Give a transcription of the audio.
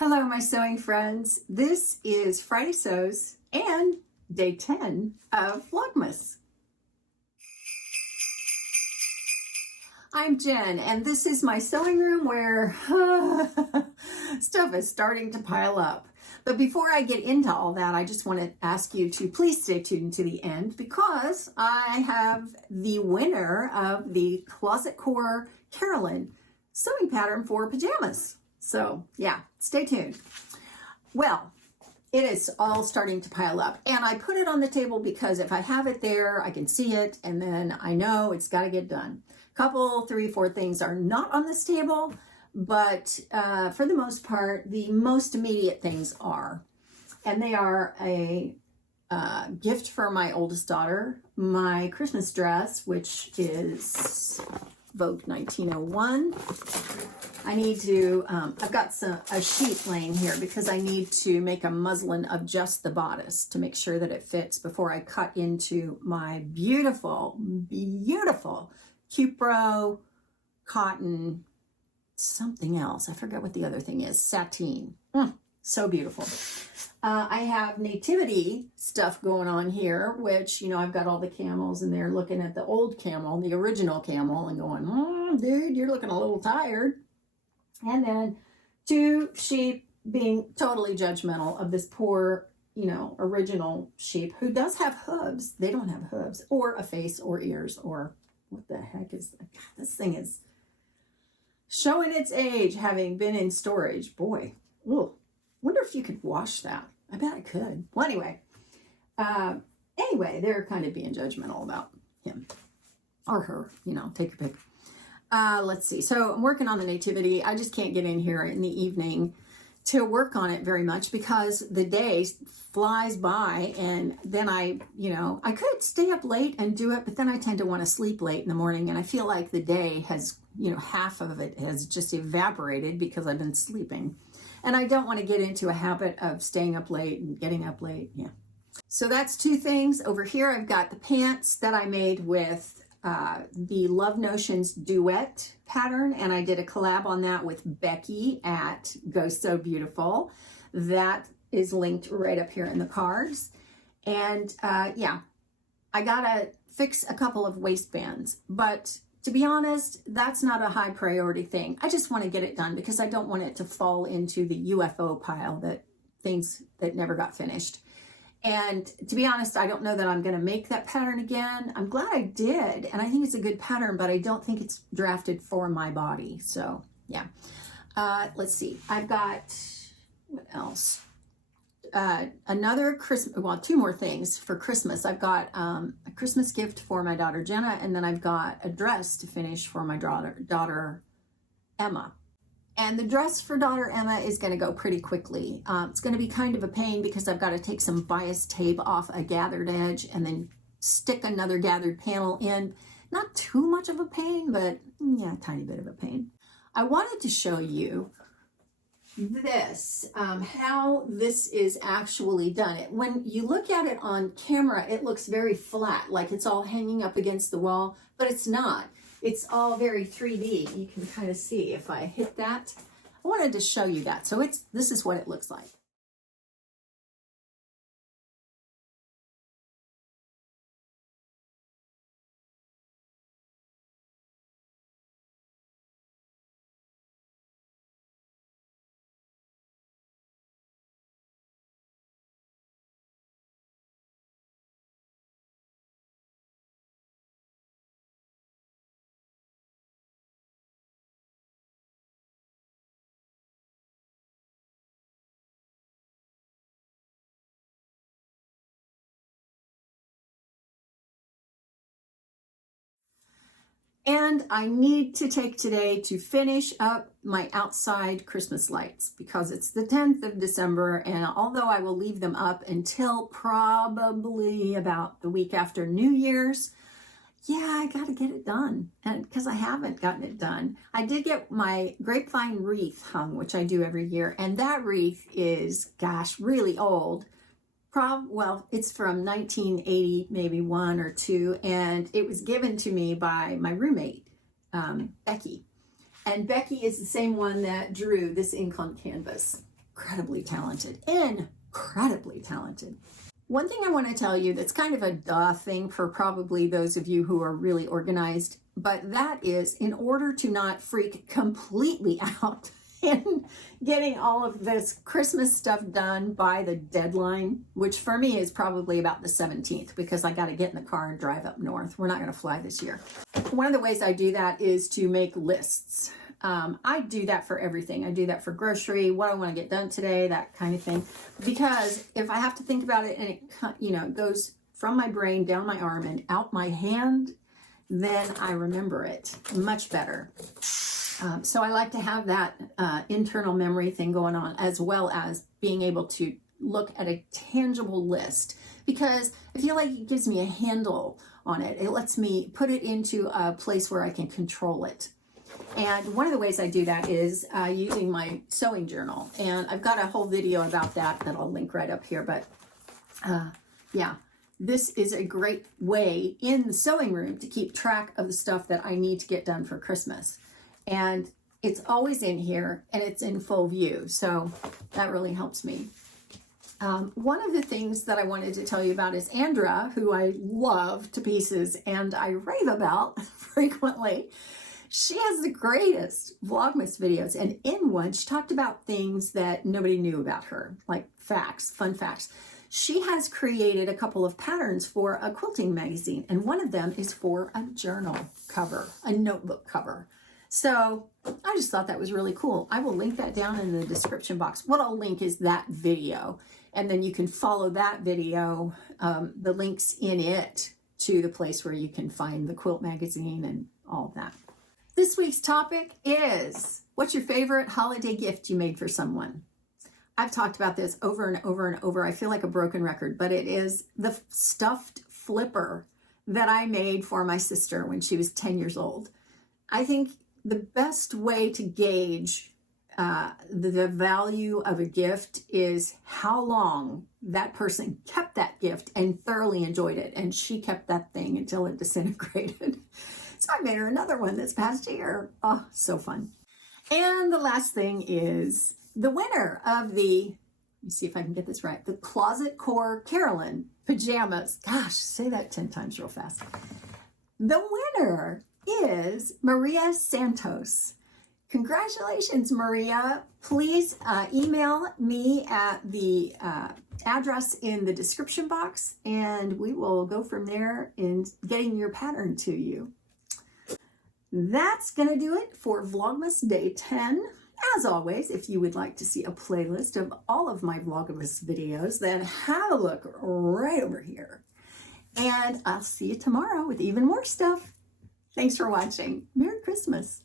Hello, my sewing friends. This is Friday Sews and day 10 of Vlogmas. I'm Jen, and this is my sewing room where stuff is starting to pile up. But before I get into all that, I just want to ask you to please stay tuned to the end because I have the winner of the Closet Core Carolyn sewing pattern for pajamas. So yeah, stay tuned. Well, it is all starting to pile up, and I put it on the table because if I have it there, I can see it, and then I know it's got to get done. Couple, 3, 4 things are not on this table, but for the most part, the most immediate things are, and they are a gift for my oldest daughter, my Christmas dress, which is Vogue 1901. I need to, I've got a sheet laying here because I need to make a muslin of just the bodice to make sure that it fits before I cut into my beautiful, beautiful Cupro cotton, something else. I forget what the other thing is. Sateen. So beautiful. I have nativity stuff going on here, which, you know, I've got all the camels and they're looking at the old camel, the original camel, and going, dude, you're looking a little tired. And then 2 sheep being totally judgmental of this poor, you know, original sheep who does have hooves. They don't have hooves or a face or ears or what the heck is that? God, this thing is showing its age having been in storage. Boy, ooh, wonder if you could wash that. I bet I could. Well, anyway, they're kind of being judgmental about him or her, you know, take your pick. Let's see. So I'm working on the nativity. I just can't get in here in the evening to work on it very much because the day flies by, and then I could stay up late and do it, but then I tend to want to sleep late in the morning, and I feel like the day has, you know, half of it has just evaporated because I've been sleeping. And I don't want to get into a habit of staying up late and getting up late. Yeah. So that's 2 things. Over here, I've got the pants that I made with the Love Notions duet pattern, and I did a collab on that with Becky at Go So Beautiful. That is linked right up here in the cards. And yeah, I gotta fix a couple of waistbands, but to be honest, that's not a high priority thing. I just want to get it done because I don't want it to fall into the UFO pile, that things that never got finished. And to be honest, I don't know that I'm going to make that pattern again. I'm glad I did, and I think it's a good pattern, but I don't think it's drafted for my body. So yeah, let's see. I've got, what else? Another Christmas, well, 2 more things for Christmas. I've got a Christmas gift for my daughter Jenna, and then I've got a dress to finish for my daughter Emma. And the dress for daughter Emma is going to go pretty quickly. It's going to be kind of a pain because I've got to take some bias tape off a gathered edge and then stick another gathered panel in. Not too much of a pain, but yeah, a tiny bit of a pain. I wanted to show you this, how this is actually done. When you look at it on camera, it looks very flat, like it's all hanging up against the wall, but it's not. It's all very 3D. You can kind of see if I hit that. I wanted to show you that. So this is what it looks like. And I need to take today to finish up my outside Christmas lights because it's the 10th of December, and although I will leave them up until probably about the week after New Year's, yeah, I got to get it done, and because I haven't gotten it done. I did get my grapevine wreath hung, which I do every year, and that wreath is, gosh, really old. Well, it's from 1980, maybe 1 or 2, and it was given to me by my roommate, Becky. And Becky is the same one that drew this ink on canvas. incredibly talented. Incredibly talented. One thing I want to tell you that's kind of a duh thing for probably those of you who are really organized, but that is in order to not freak completely out in getting all of this Christmas stuff done by the deadline, which for me is probably about the 17th, because I got to get in the car and drive up north. We're not going to fly this year. One of the ways I do that is to make lists. I do that for everything. I do that for grocery, what I want to get done today, that kind of thing. Because if I have to think about it and it, it goes from my brain down my arm and out my hand, then I remember it much better. So I like to have that internal memory thing going on, as well as being able to look at a tangible list, because I feel like it gives me a handle on it. It lets me put it into a place where I can control it. And one of the ways I do that is using my sewing journal. And I've got a whole video about that I'll link right up here. But yeah, this is a great way in the sewing room to keep track of the stuff that I need to get done for Christmas. And it's always in here and it's in full view. So that really helps me. One of the things that I wanted to tell you about is Andra, who I love to pieces and I rave about frequently. She has the greatest Vlogmas videos, and in one she talked about things that nobody knew about her, like facts, fun facts. She has created a couple of patterns for a quilting magazine, and one of them is for a journal cover, a notebook cover. So I just thought that was really cool. I will link that down in the description box. What I'll link is that video, and then you can follow that video, the links in it, to the place where you can find the quilt magazine and all of that. This week's topic is, what's your favorite holiday gift you made for someone? I've talked about this over and over and over. I feel like a broken record, but it is the stuffed flipper that I made for my sister when she was 10 years old. I think the best way to gauge the value of a gift is how long that person kept that gift and thoroughly enjoyed it. And she kept that thing until it disintegrated. So I made her another one this past year. Oh, so fun. And the last thing is the winner of the, let me see if I can get this right, the Closet Core Carolyn pajamas. Gosh, say that 10 times real fast. The winner is Maria Santos. Congratulations, Maria. Please email me at the address in the description box, and we will go from there in getting your pattern to you. That's going to do it for Vlogmas Day 10. As always, if you would like to see a playlist of all of my Vlogmas videos, then have a look right over here. And I'll see you tomorrow with even more stuff. Thanks for watching. Merry Christmas.